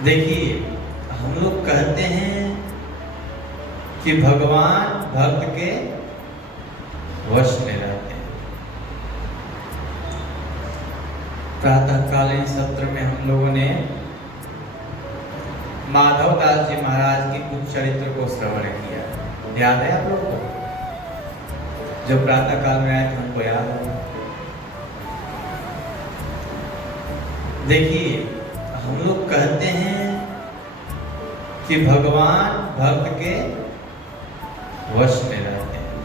देखिए, हम लोग कहते हैं कि भगवान भक्त के वश में रहते हैं। प्रातःकालीन सत्र में हम लोगों ने माधव दास जी महाराज की कुछ चरित्र को श्रवण किया। याद है आप लोगों को? जो प्रातः काल में आए थे हमको याद है। देखिए, हम लोग कहते हैं कि भगवान भक्त के वश में रहते हैं।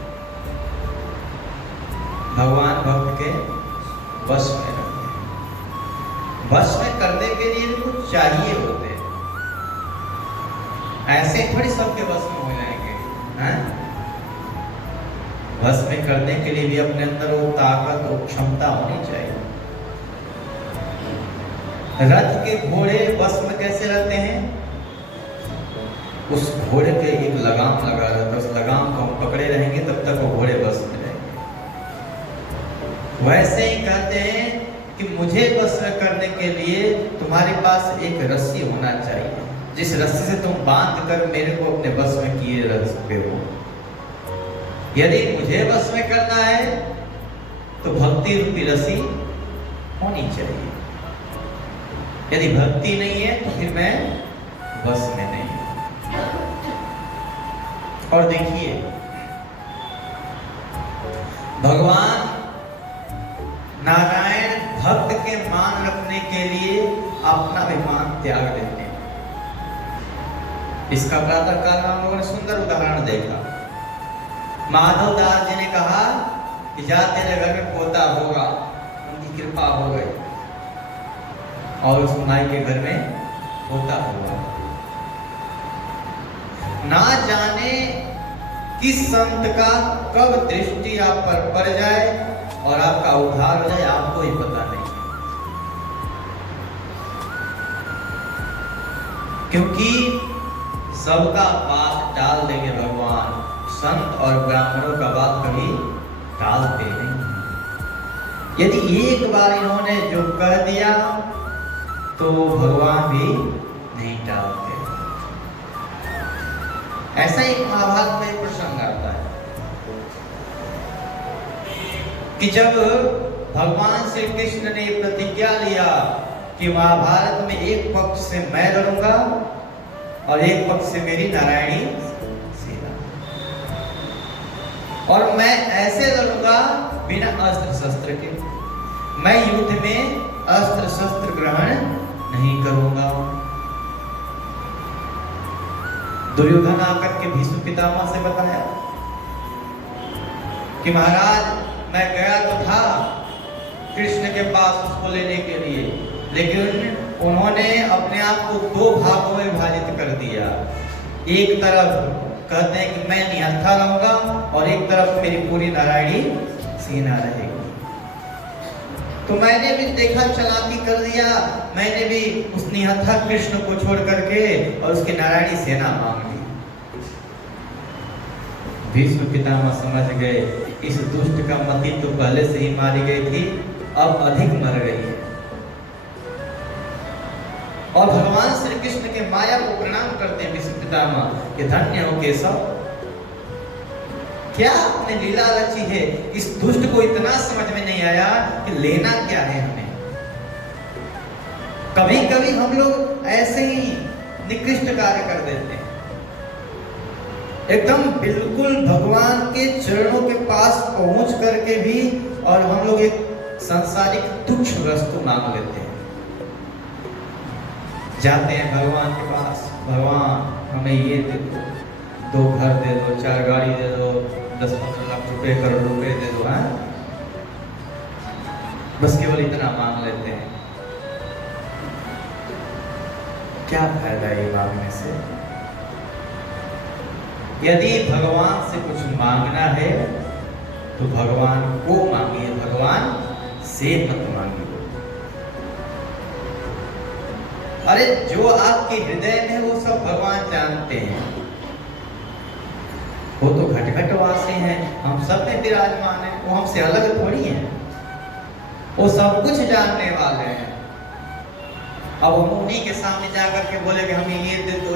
भगवान भक्त के वश में रहते हैं। वश में करने के लिए भी कुछ चाहिए होते हैं। ऐसे थोड़ी सबके वश में हो जाएंगे, हैं? वश में करने के लिए भी अपने अंदर वो ताकत और क्षमता होनी चाहिए। रथ के घोड़े वश में कैसे रहते हैं? उस घोड़े पे एक लगाम लगा रहता है, उस लगाम को हम पकड़े रहेंगे तब तक वो घोड़े वश में रहेंगे। वैसे ही कहते हैं कि मुझे वश करने के लिए तुम्हारे पास एक रस्सी होना चाहिए, जिस रस्सी से तुम बांध कर मेरे को अपने वश में किए रह सकते हो। यदि मुझे वश में करना है तो भक्ति रूपी रस्सी होनी चाहिए। यदि भक्ति नहीं है तो फिर मैं वश में नहीं। और देखिए, भगवान नारायण भक्त के मान रखने के लिए अपना अभिमान त्याग देते हैं। इसका प्रातः काल हम लोगों ने सुंदर उदाहरण देखा। माधव दास जी ने कहा कि जा तेरे घर में पोता होगा, उनकी कृपा हो गई और उस माई के घर में पोता हुआ। ना जाने किस संत का कब दृष्टि आप पर पड़ जाए और आपका उद्धार हो जाए, आपको ही पता नहीं। क्योंकि सबका बात टाल देंगे भगवान, संत और ब्राह्मणों का बात कभी टालते नहीं। यदि एक बार इन्होंने जो कह दिया तो भगवान भी नहीं टालते। ऐसा ही महाभारत में प्रसंग आता है कि जब भगवान श्री कृष्ण ने प्रतिज्ञा लिया कि महाभारत में एक पक्ष से मैं लड़ूंगा और एक पक्ष से मेरी नारायणी सेना, और मैं ऐसे लड़ूंगा बिना अस्त्र शस्त्र के। मैं युद्ध में अस्त्र शस्त्र ग्रहण नहीं करूंगा। दुर्योधन आकर के भीष्म पितामह से बताया कि महाराज मैं गया तो था कृष्ण के पास उसको लेने के लिए, लेकिन उन्होंने अपने आप को दो भागों में विभाजित कर दिया। एक तरफ कहते हैं कि मैं निहत्था रहूंगा और एक तरफ मेरी पूरी नारायणी सेना रहेगी। तो मैंने भी देखा, चलाकी कर दिया। मैंने भी उस निहत्था कृष्ण को छोड़ करके और उसकी नारायणी सेना मांग ली। भीष्म पितामह समझ गए इस दुष्ट का मति तो पहले से ही मारी गई थी, अब अधिक मर गई है। और भगवान श्री कृष्ण के माया को प्रणाम करते हैं भीष्म पितामह कि धन्य हो केशव, क्या आपने लीला रची है। इस दुष्ट को इतना समझ में नहीं आया कि लेना क्या है हमें। कभी कभी हम लोग ऐसे ही निकृष्ट कार्य कर देते हैं, एकदम बिल्कुल भगवान के चरणों के पास पहुंच करके भी, और हम लोग एक सांसारिक तुच्छ वस्तु मांग लेते हैं। जाते हैं भगवान के पास, भगवान हमें ये दे दो, 2 घर दे दो, 4 गाड़ी दे दो, 10-15 लाख रुपए, करोड़ रुपए दे दो। हाँ, बस केवल इतना मांग लेते हैं। क्या फायदा ये मांगने से? यदि भगवान से कुछ मांगना है तो भगवान को मांगिए, भगवान से मत मांगिए। अरे जो आपके हृदय में वो सब भगवान जानते हैं। वो तो घट घट वासी हैं, हम सब में विराजमान हैं, वो हमसे अलग थोड़ी हैं। वो सब कुछ जानने वाले हैं। अब हम उन्हीं के सामने जाकर के बोले कि हमें ये दे दो,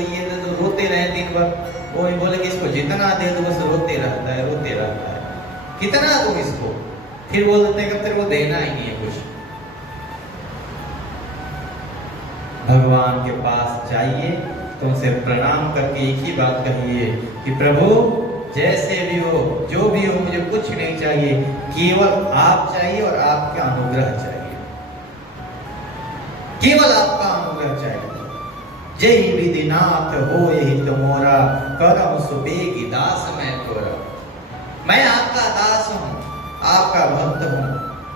रोते रहे दिन भर। वो बोले कि इसको जितना दे दो बस रोते रहता है, रोते रहता है, कितना दो इसको। फिर बोल देते हैं कि तेरे को देना ही नहीं है कुछ। भगवान के पास जाइए तो उनसे प्रणाम करके एक ही बात कहिए कि प्रभु जैसे भी हो, जो भी हो, मुझे कुछ नहीं चाहिए, केवल आप चाहिए और आपका अनुग्रह चाहिए, केवल आपका अनुग्रह चाहिए। जय विधिनाथ हो यही तो मोरा, करम सुबेगी दास मैं तोरा। मैं आपका दास हूँ, आपका भक्त हूँ।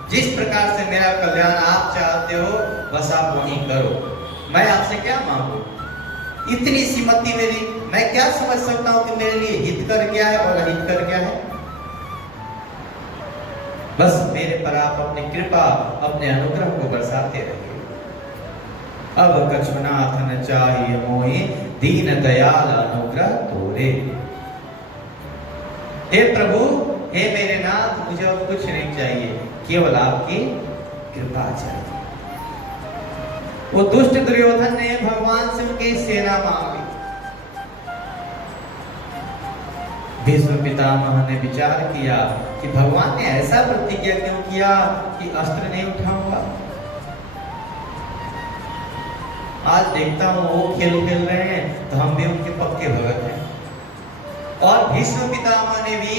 जिस प्रकार से मेरा कल्याण आप चाहते हो बस आप वही करो। मैं आपसे क्या मांगू? इतनी सी मति मेरी, मैं क्या समझ सकता हूं कि मेरे लिए हित कर क्या है और अहित कर क्या है? बस मेरे पर आप अपनी कृपा, अपने अनुग्रह को बरसाते रहिए। अब कछुनाथ न चाहिए मोहि, दीन दयाल अनुग्रह तोरे। हे प्रभु, हे मेरे नाथ, मुझे और कुछ नहीं चाहिए, केवल आपकी कृपा चाहिए। वो दुष्ट दुर्योधन ने भगवान से उनकी सेना मांगी। भीष्म पितामह ने विचार किया कि भगवान ने ऐसा प्रतिज्ञा क्यों किया कि अस्त्र नहीं उठाऊंगा। आज देखता हूं वो खेल खेल रहे हैं तो हम भी उनके पक्के भगत हैं। और भीष्म पितामह ने भी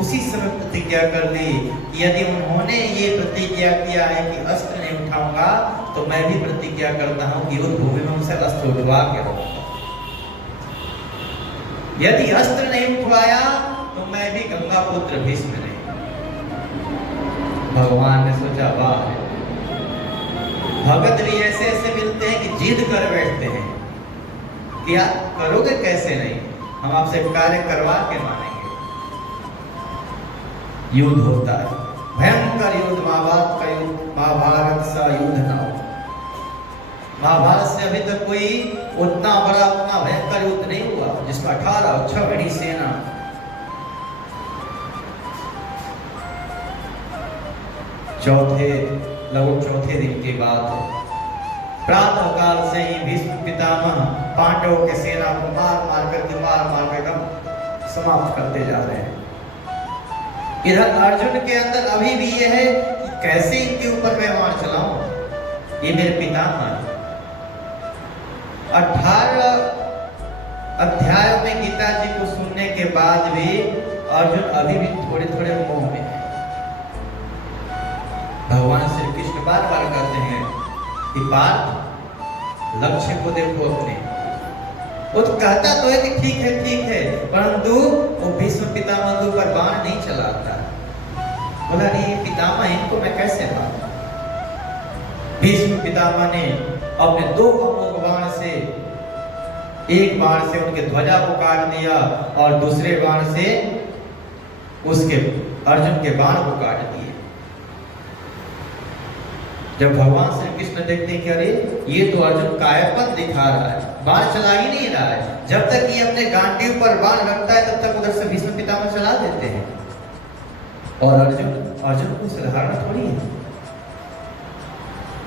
उसी समय प्रतिज्ञा कर दी कि यदि उन्होंने ये प्रतिज्ञा किया है कि अस्त्र नहीं उठाऊंगा तो मैं भी प्रतिज्ञा करता हूं कि युद्ध भूमि में उनसे अस्त्र उठवा के रहूंगा। यदि अस्त्र नहीं उठवाया तो मैं भी गंगा पुत्र भीष्म नहीं। भगवान ने सोचा वाह, भगत भी ऐसे ऐसे मिलते हैं कि जिद कर बैठते हैं कि आप करोगे कैसे नहीं, हम आपसे कार्य करवा के मानेंगे। युद्ध होता है, भयंकर युद्ध, महाभारत का युद्ध, महाभारत सा युद्ध ना हो। महाभारत से अभी तक कोई उतना बड़ा, उतना भयंकर युद्ध नहीं हुआ जिसका 18 बड़ी सेना। लगभग चौथे दिन के बाद प्रातः काल से ही भीष्म पितामह पांडवों के सेना को मार मार कर समाप्त करते जा रहे हैं। इधर अर्जुन के अंदर अभी भी ये है कि कैसे इनके ऊपर मैं वार चलाऊं। ये मेरे पितामह हैं। 18 अध्याय में गीता जी को सुनने के बाद भी अर्जुन अभी भी थोड़े थोड़े मोह में है। भगवान श्री कृष्ण बार बार कहते हैं कि पार्थ, लक्ष्य को देखो अपने। वो तो कहता तो है कि ठीक है, परंतु वो भीष्म पितामह के ऊपर बाण नहीं चलाता। बोला नहीं, पितामह इनको मैं कैसे मारूं? भीष्म पितामह ने अपने 2 अमोघ बाण से, एक बाण से उनके ध्वजा को काट दिया और दूसरे बाण से उसके अर्जुन के बाण को काट दिए। जब भगवान श्री कृष्ण देखते हैं कि अरे ये तो अर्जुन कायरपन दिखा रहा है, बाण चला ही नहीं रहा है। जब तक ये अपने गांडीव पर बाण रखता है तब तक उधर से भीष्म पितामह चला देते हैं। और अर्जुन को साधारण थोड़ी है।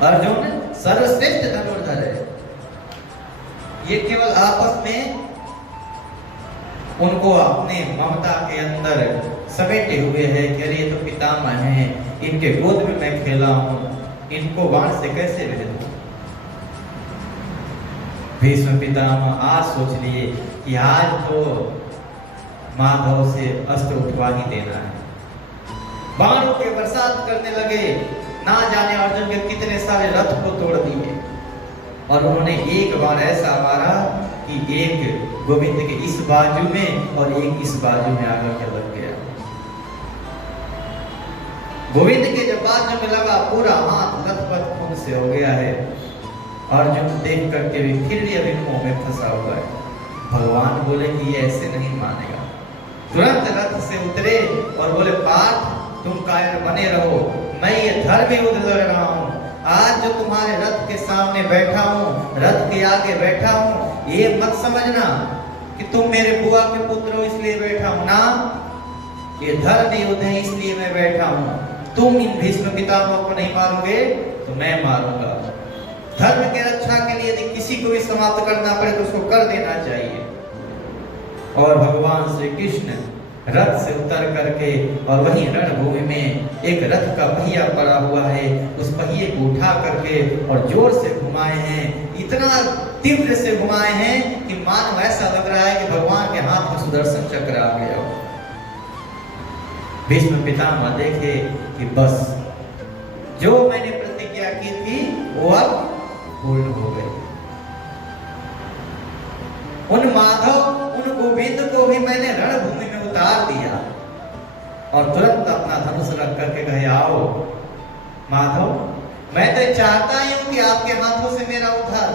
अर्जुन सर्वश्रेष्ठ धनुर्धर है। ये केवल आपस में उनको अपने ममता के अंदर समेटे हुए है कि अरे ये तो पितामह हैं, इनके गोद में मैं खेला हूं, इनको बाण से कैसे भेज दूं। भीष्म पितामह आज सोच लिए कि आज तो माधव से अस्त्र उठवा ही देना है। बाणों के बरसात करने लगे। ना जाने अर्जुन के कितने सारे रथ को तोड़ दिए और उन्होंने एक बाण ऐसा मारा कि एक गोविंद के इस बाजू में और एक इस बाजू में आकर के लग गया। गोविंद के जब बाजू में लगा, पूरा हाथ लथपथ खून से हो गया है। अर्जुन देख करके भी फिर भी अभी मुंह में फंसा हुआ है। भगवान बोले कि ये ऐसे नहीं मानेगा। तुरंत रथ से उतरे और बोले पार्थ, तुम कायर बने रहो, मैं ये धर्म युद्ध लड़ रहा हूँ। आज जो तुम्हारे रथ के सामने बैठा हूँ, रथ के आगे बैठा हूँ, ये मत समझना कि तुम मेरे बुआ के पुत्र हो इसलिए बैठा हूँ ना। ये धर्म युद्ध है इसलिए मैं बैठा हूँ। तुम इन भीष्म पितामह को नहीं मारोगे तो मैं मारूंगा। धर्म की रक्षा के लिए यदि किसी को भी समाप्त करना पड़े तो उसको कर देना चाहिए। और भगवान श्री कृष्ण रथ से उतर करके और वहीं रणभूमि में एक रथ का पहिया पड़ा हुआ है, उस पहिए को उठा करके और जोर से घुमाए हैं, इतना तीव्र से घुमाए हैं कि मानो ऐसा लग रहा है कि भगवान के हाथ में सुदर्शन चक्र आ गया हो। भीष्म पितामह देखे कि बस जो मैंने प्रतिज्ञा की थी वो अब पूर्ण हो गई। उन माधव, उन गोविंद को भी मैंने रणभूमि में उतार दिया और तुरंत अपना धनुष रख करके कहे, आओ माधव, मैं तो चाहता ही हूं कि आपके हाथों से मेरा उद्धार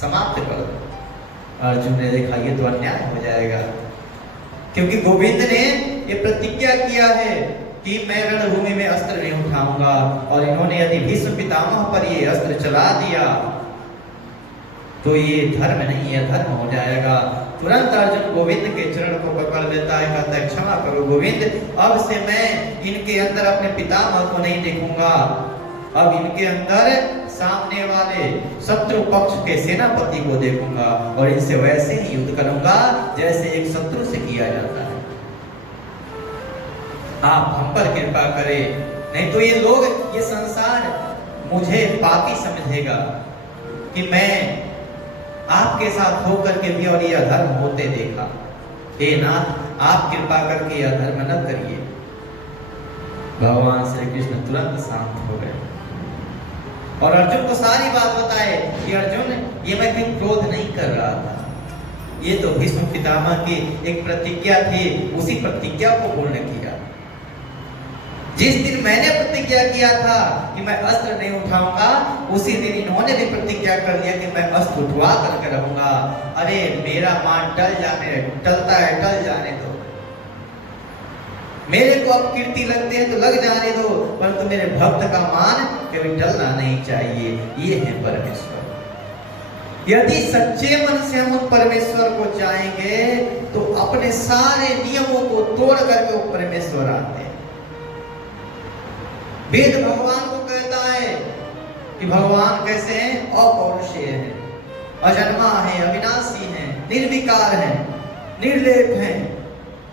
समाप्त कर दो। अर्जुन ने देखा ये तो अन्याय हो जाएगा, क्योंकि गोविंद ने ये प्रतिज्ञा किया है कि मैं रणभूमि में अस्त्र नहीं उठाऊंगा, और इन्होंने यदि भीष्म पितामह पर ये अस्त्र चला दिया तो ये धर्म नहीं है, धर्म हो जाएगा। तुरंत अर्जुन गोविंद के चरण को पकड़ लेता है, कहता है क्षमा करो गोविंद, अब से मैं इनके अंदर अपने पितामह को नहीं देखूंगा, अब इनके अंदर सामने वाले शत्रु पक्ष के सेनापति को देखूंगा और इनसे वैसे ही युद्ध करूंगा जैसे एक शत्रु से किया जाता है। आप हम पर कृपा करें, नहीं तो ये लोग, ये संसार मुझे पापी समझेगा कि मैं आपके साथ होकर के भी और ये अधर्म होते देखा। हे नाथ, आप कृपा करके यह अधर्म न करिए। भगवान श्री कृष्ण तुरंत शांत हो गए और अर्जुन को सारी बात बताए कि अर्जुन, ये मैं कोई क्रोध नहीं कर रहा था, ये तो भीष्म पितामह की एक प्रतिज्ञा थी, उसी प्रतिज्ञा को पूर्ण किया। जिस दिन मैंने प्रतिज्ञा किया था कि मैं अस्त्र नहीं उठाऊंगा, उसी दिन इन्होंने भी प्रतिज्ञा कर लिया कि मैं अस्त्र उठवा करके रहूंगा। अरे मेरा मान टलता है, टल जाने दो। मेरे को अब कीर्ति लगती है तो लग जाने दो, परंतु मेरे भक्त का मान कभी टलना नहीं चाहिए। ये है परमेश्वर। यदि सच्चे मन से हम उन परमेश्वर को चाहेंगे तो अपने सारे नियमों को तोड़ करके वो परमेश्वर आते हैं। वेद भगवान को कहता है कि भगवान कैसे हैं? अपौरुषेय हैं, अजन्मा है, अविनाशी हैं, निर्विकार हैं, निर्लेप हैं।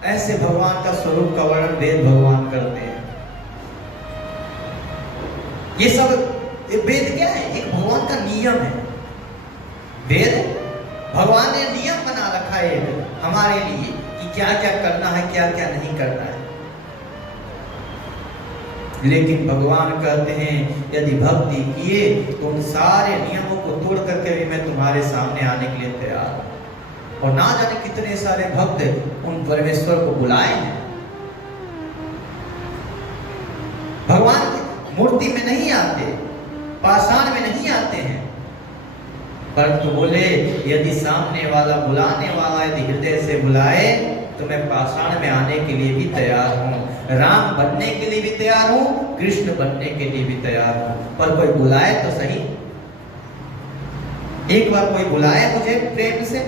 ऐसे भगवान का स्वरूप का वर्णन वेद भगवान करते हैं। ये सब वेद क्या है? एक भगवान का नियम है। वेद भगवान ने नियम बना रखा है हमारे लिए कि क्या क्या करना है, क्या क्या नहीं करना है। लेकिन भगवान कहते हैं यदि भक्ति किए तो उन सारे नियमों को तोड़ करके भी मैं तुम्हारे सामने आने के लिए तैयार हूं। और ना जाने कितने सारे भक्त उन परमेश्वर को बुलाए हैं। भगवान की मूर्ति में नहीं आते, पाषाण में नहीं आते हैं, परंतु बोले यदि सामने वाला, बुलाने वाला यदि हृदय से बुलाए तो मैं पाषाण में आने के लिए भी तैयार हूँ, राम बनने के लिए भी तैयार हूँ, कृष्ण बनने के लिए भी तैयार हूँ। पर कोई बुलाए तो सही, एक बार कोई बुलाए मुझे प्रेम से।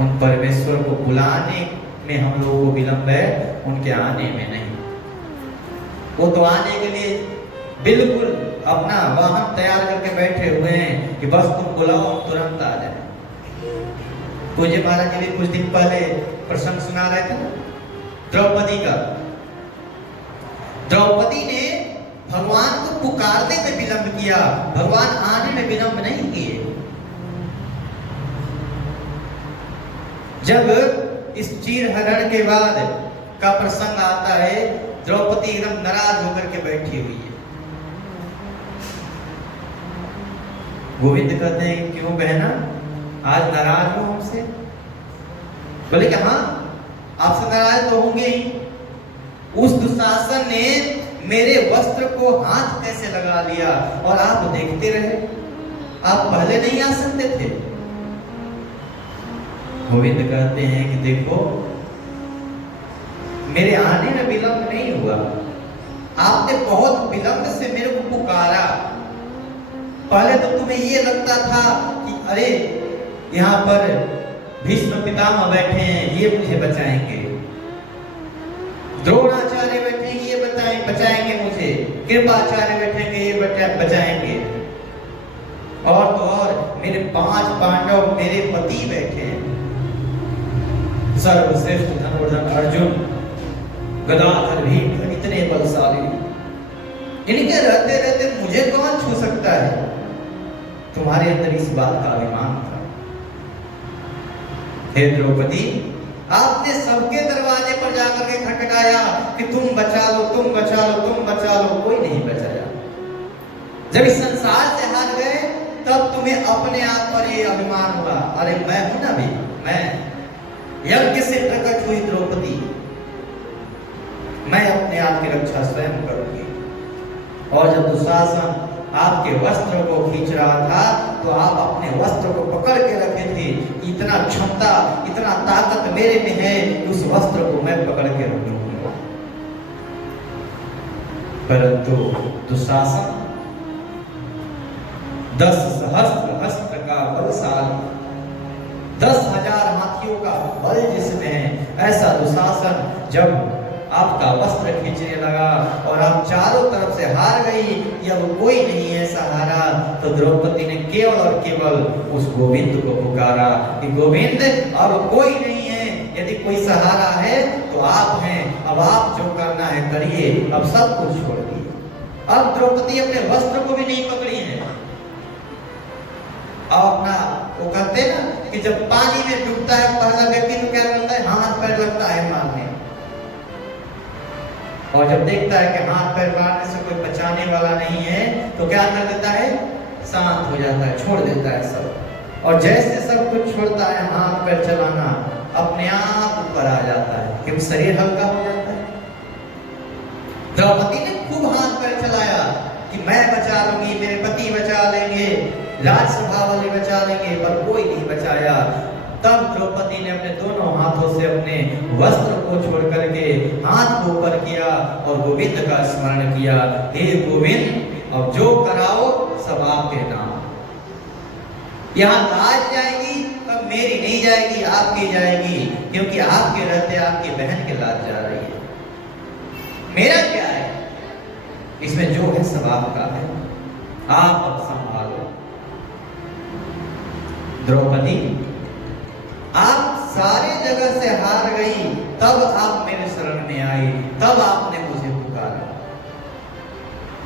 उन परमेश्वर को बुलाने में हम लोगों को विलंब है, उनके आने में नहीं। वो तो आने के लिए बिल्कुल अपना वाहन तैयार करके बैठे हुए हैं कि बस तुम बुलाओ तुरंत आ जाए। पूज्य महाराज जी ने कुछ दिन पहले प्रसंग सुना रहे थे ना द्रौपदी का। द्रौपदी ने भगवान को पुकारने में विलंब किया, भगवान आने में विलंब नहीं किए। जब इस चीर हरण के बाद का प्रसंग आता है, द्रौपदी एकदम नाराज होकर के बैठी हुई है। गोविंद कहते हैं क्यों बहना, आज नाराज हो हमसे? बोले कि हाँ, आपसे नाराज तो होंगे ही। उस दुशासन ने मेरे वस्त्र को हाथ कैसे लगा लिया और आप देखते रहे, आप पहले नहीं आ सकते थे। गोविंद कहते हैं कि देखो मेरे आने में विलंब नहीं हुआ, आपने बहुत विलंब से मेरे को पुकारा। पहले तो तुम्हें ये लगता था कि अरे यहाँ पर भीष्म पितामह बैठे हैं, ये मुझे बचाएंगे, द्रोणाचार्य बैठे हैं, ये बचाएंगे मुझे। बैठे, कृपाचार्य बैठेंगे, ये बचाएंगे। और तो और मेरे 5 पांडव मेरे पति बैठे हैं, सर्वश्रेष्ठ धनुर्धर अर्जुन, गदाधर भीम, इतने बलशाली, इनके रहते रहते मुझे कौन छू सकता है? तुम्हारे अंदर इस बात का अभिमान था। हे द्रौपदी, आपने सबके दरवाजे पर जाकर के खटखटाया कि तुम बचा लो, तुम बचा लो, तुम बचा लो, कोई नहीं बचाया। जब इस संसार से हार गए तब तुम्हें अपने आप पर ये अभिमान हुआ, अरे मैं हूं ना, भी मैं यज्ञ से प्रकट हुई द्रौपदी, मैं अपने आप की रक्षा स्वयं करूंगी। और जब दुशासन आपके वस्त्र को खींच रहा था तो आप अपने वस्त्र को पकड़ के रखे थे। इतना क्षमता, इतना ताकत मेरे में है कि उस वस्त्र को मैं पकड़ के रखूंगा। परंतु दुशासन 10 सहस्त्र हस्त्र का बलशाली, 10,000 हाथियों का बल जिसमें है, ऐसा दुशासन जब आपका वस्त्र खींचने लगा और आप चारों तरफ से हार गई, या वो कोई नहीं है सहारा, तो द्रौपदी ने केवल और केवल उस गोविंद को पुकारा कि गोविंद अब कोई नहीं है, यदि कोई सहारा है तो आप हैं, अब आप जो करना है करिए, अब सब कुछ छोड़ दिए। अब द्रौपदी अपने वस्त्र को भी नहीं पकड़ी है। अब अपना वो कहते हैं ना कि जब पानी में डूबता है पहला व्यक्ति तो क्या करता है, हाथ पैर लगता है मारने, और जब देखता है कि हाथ पैर मारने से कोई बचाने वाला नहीं है तो क्या कर देता है, शांत हो जाता है, छोड़ देता है सब। और जैसे सब कुछ छोड़ता है, हाथ पैर चलाना अपने आप ऊपर आ जाता है, क्योंकि शरीर हल्का हो जाता है। द्रौपदी ने खूब हाथ पैर चलाया कि मैं बचा लूंगी, मेरे पति बचा लेंगे, राजसभा वाले बचा लेंगे, पर कोई नहीं बचाया। तब द्रौपदी ने अपने दोनों हाथों से अपने वस्त्र को छोड़ करके हाथ को ऊपर किया और गोविंद का स्मरण किया, हे गोविंद अब जो कराओ सब आपके नाम। यहाँ लाज जाएगी तब मेरी नहीं जाएगी, आपकी जाएगी, क्योंकि आपके रहते आपकी बहन की लाज जा रही है। मेरा क्या है इसमें, जो है सब आपका है, आप अब संभालो। द्रौपदी आप सारे जगह से हार गई, तब आप मेरे शरण में आई, तब आपने मुझे पुकारा।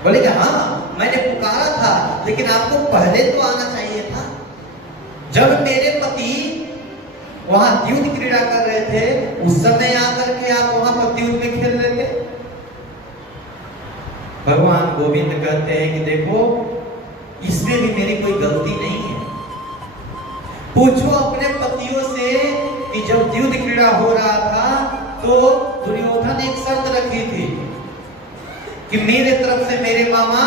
बोले कि हाँ मैंने पुकारा था, लेकिन आपको पहले तो आना चाहिए था। जब मेरे पति वहां द्यूत क्रीड़ा कर रहे थे, उस समय आकर के आप वहां पर द्यूत में खेल रहे थे। भगवान गोविंद कहते हैं कि देखो इसमें भी मेरी कोई गलती नहीं है। पूछो अपने पतियों से कि जब द्यूत क्रीड़ा हो रहा था तो दुर्योधन एक शर्त रखी थी कि मेरे तरफ से मेरे मामा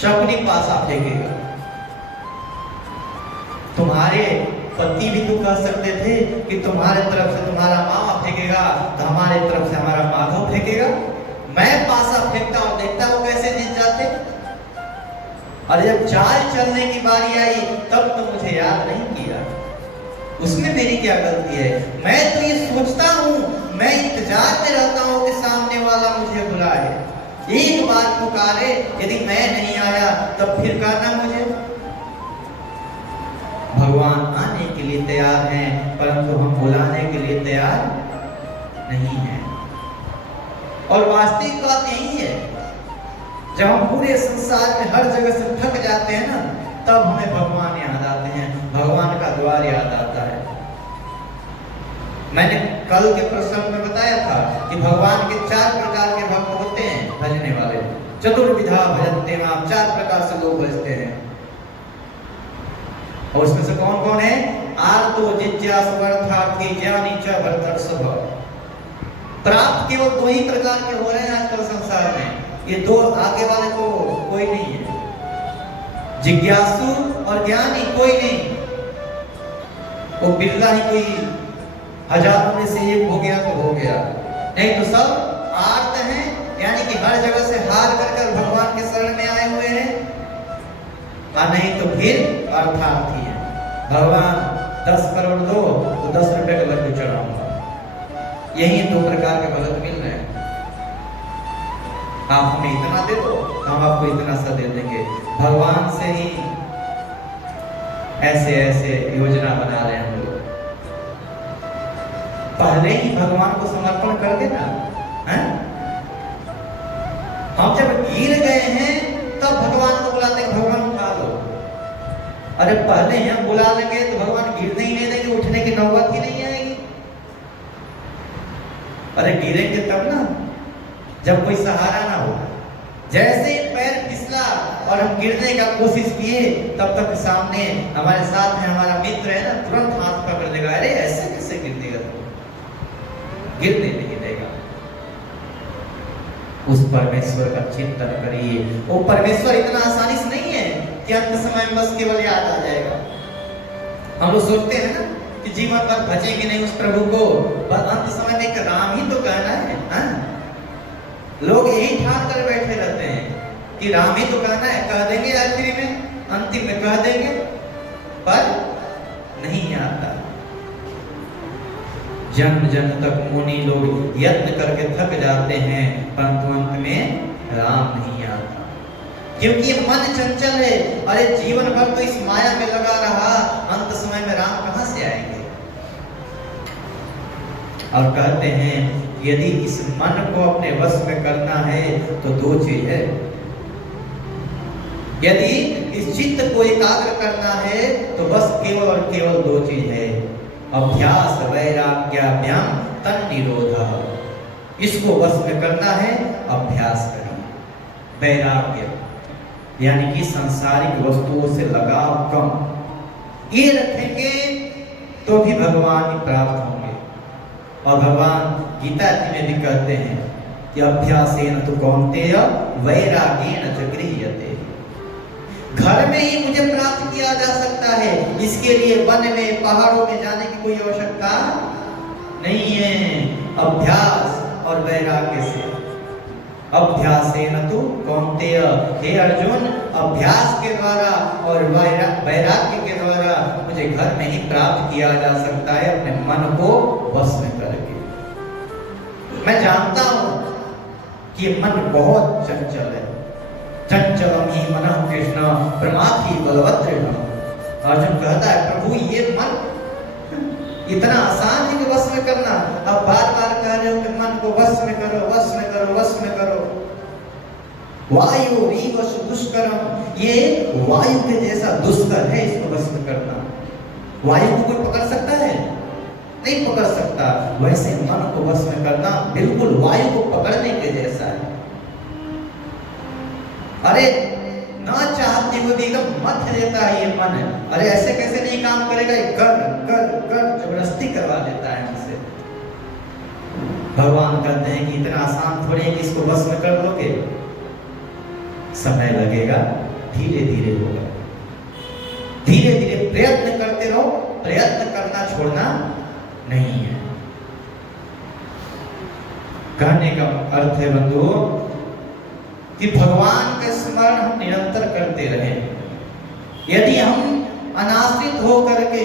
शकुनी पासा फेंकेगा। तुम्हारे पति भी तो कह सकते थे कि तुम्हारे तरफ से तुम्हारा मामा फेंकेगा तो हमारे तरफ से हमारा माधव फेंकेगा। मैं पासा फेंकता और देखता वो कैसे जीत जाते। और जब चाल चलने की बारी आई तब तो मुझे याद नहीं किया, उसमें मेरी क्या गलती है? मैं तो ये सोचता हूँ, मैं इंतजार में रहता हूँ कि सामने वाला मुझे बुलाए, एक बार पुकारे, यदि मैं नहीं आया तब फिर कहना मुझे। भगवान आने के लिए तैयार हैं, परंतु हम बुलाने के लिए तैयार नहीं हैं। और वास्तविक बात यही है, जब हम पूरे संसार में हर जगह से थक जाते हैं ना, तब हमें भगवान याद आते हैं, भगवान का द्वार याद आता है। मैंने कल के प्रसंग में बताया था कि भगवान के 4 प्रकार के भक्त होते हैं भजने वाले। चतुर्विधा भजन्ते माम, 4 प्रकार से लोग भजते हैं। और उसमें से कौन कौन है? आर्तो, जिज्ञासु, अर्थार्थी, ज्ञानी च भरतर्षभ। प्राप्त केवल 2 ही प्रकार के हो रहे हैं आजकल संसार में, ये 2 आगे वाले तो कोई नहीं है। जिज्ञासु और ज्ञानी कोई नहीं, वो बिरला ही कोई हजारों में से एक हो गया तो हो गया, नहीं तो सब आर्त हैं, यानी कि हर जगह से हार कर भगवान के शरण में आए हुए हैं, और नहीं तो फिर अर्थार्थी है। भगवान 10 करोड़ दो तो 10 रुपए का लड्डू चढ़ाऊंगा। यही 2 प्रकार के भगत मिल रहे हैं। आप हमें इतना दे दो तो हम आपको इतना सा दे देंगे। भगवान से ही ऐसे ऐसे योजना बना रहे हैं हम लोग। पहले ही भगवान को समर्पण कर देना है। हम जब गिर गए हैं तब भगवान को बुलाते हैं, भगवान उठा लो। अरे पहले ही हम बुला लेंगे तो भगवान गिरने ही नहीं देंगे, उठने की नौबत ही नहीं आएगी। अरे गिरेंगे तब ना जब कोई सहारा ना हो। जैसे ही पैर फिसला और हम गिरने का कोशिश किए तब तक सामने हमारे साथ में हमारा मित्र है ना, तुरंत हाथ पकड़ लेगा। अरे ऐसे कैसे गिर देगा, गिरने नहीं देगा। उस परमेश्वर का चिंतन करिए। वो परमेश्वर इतना आसानी से नहीं है कि अंत समय में बस केवल याद आ जाएगा। हम लोग सोचते हैं ना कि जीवन भर भजेंगे नहीं उस प्रभु को, बस अंत समय में एक राम ही तो कहना है। लोग यही ठान कर बैठे रहते हैं कि राम ही तो कहना है, कह देंगे आखिरी में, अंतिम में कह देंगे, पर नहीं आता। जन्म जन्म तक मुनि लोग यत्न करके थक जाते हैं, परंतु अंत में राम नहीं आता, क्योंकि ये मन चंचल है। अरे जीवन भर तो इस माया में लगा रहा, अंत समय में राम कहां से आएंगे। और कहते हैं यदि इस मन को अपने वश में करना है तो दो चीज है। यदि इस चित्त को एकाग्र करना है तो बस केवल और केवल दो चीज है, अभ्यास वैराग्याभ्याम तन्निरोधः। इसको वश में करना है, अभ्यास करिए। वैराग्य यानी कि सांसारिक वस्तुओं से लगाव कम, ये रखेंगे तो भी भगवान ही प्राप्त होंगे। और भगवान गीता जी में भी कहते हैं कि अभ्यासेन तु कौन्तेय वैराग्येन च गृह्यते। घर में ही मुझे प्राप्त किया जा सकता है, इसके लिए वन में पहाड़ों में जाने की कोई आवश्यकता नहीं है। अभ्यास और वैराग्य से। अभ्यासेन तु कौन्तेय, हे अर्जुन, अभ्यास के द्वारा और वैराग्य के द्वारा मुझे घर में ही प्राप्त किया जा सकता है, अपने मन को वश में करके। मैं जानता हूं कि ये मन बहुत चंचल है। चंचलम ही मनः कृष्ण प्रमाथि बलवत्तृढम्। अर्जुन कहता है प्रभु ये मन इतना आसान है कि वश में करना। अब बार बार कह रहे हो कि मन को वश में करो, वश में करो, वश में करो। वायु रीवश दुष्करम, ये वायु के जैसा दुष्कर है इसको वश में करना। वायु को कोई पकड़ सकता है? नहीं पकड़ सकता। वैसे मन को वश में करना बिल्कुल वायु को पकड़ने के जैसा है। अरे ना चाहते हुए भी एकदम मत देता है ये मन। अरे ऐसे कैसे नहीं काम करेगा, कर कर कर जबरदस्ती करवा देता है हमसे। भगवान कहते हैं कि इतना आसान थोड़ी है कि इसको बस में कर लोगे, समय लगेगा, धीरे धीरे होगा। धीरे धीरे प्रयत्न करते रहो, प्रयत्न करना छोड़ना नहीं है। कहने का अर्थ है बंधुओं कि भगवान का स्मरण हम निरंतर करते रहें। यदि हम अनाश्रित हो करके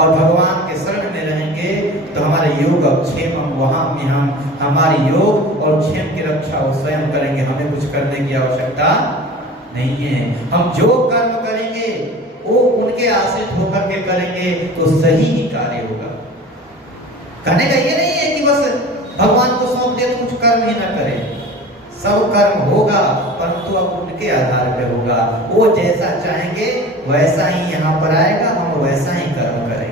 और भगवान के शरण में रहेंगे तो हमारे योग क्षेम वहां में हम हमारी योग और क्षेम की रक्षा वो स्वयं करेंगे। हमें कुछ करने की आवश्यकता नहीं है। हम जो कर्म करेंगे वो उनके आश्रित होकर के करेंगे तो सही ही कार्य होगा। कहने का ये नहीं है कि बस भगवान को सौंप दे तो कुछ कर्म ही ना करें। सब कर्म होगा, परंतु अब उनके आधार पे होगा। वो जैसा चाहेंगे वैसा ही यहाँ पर आएगा, हम वैसा ही कर्म करें।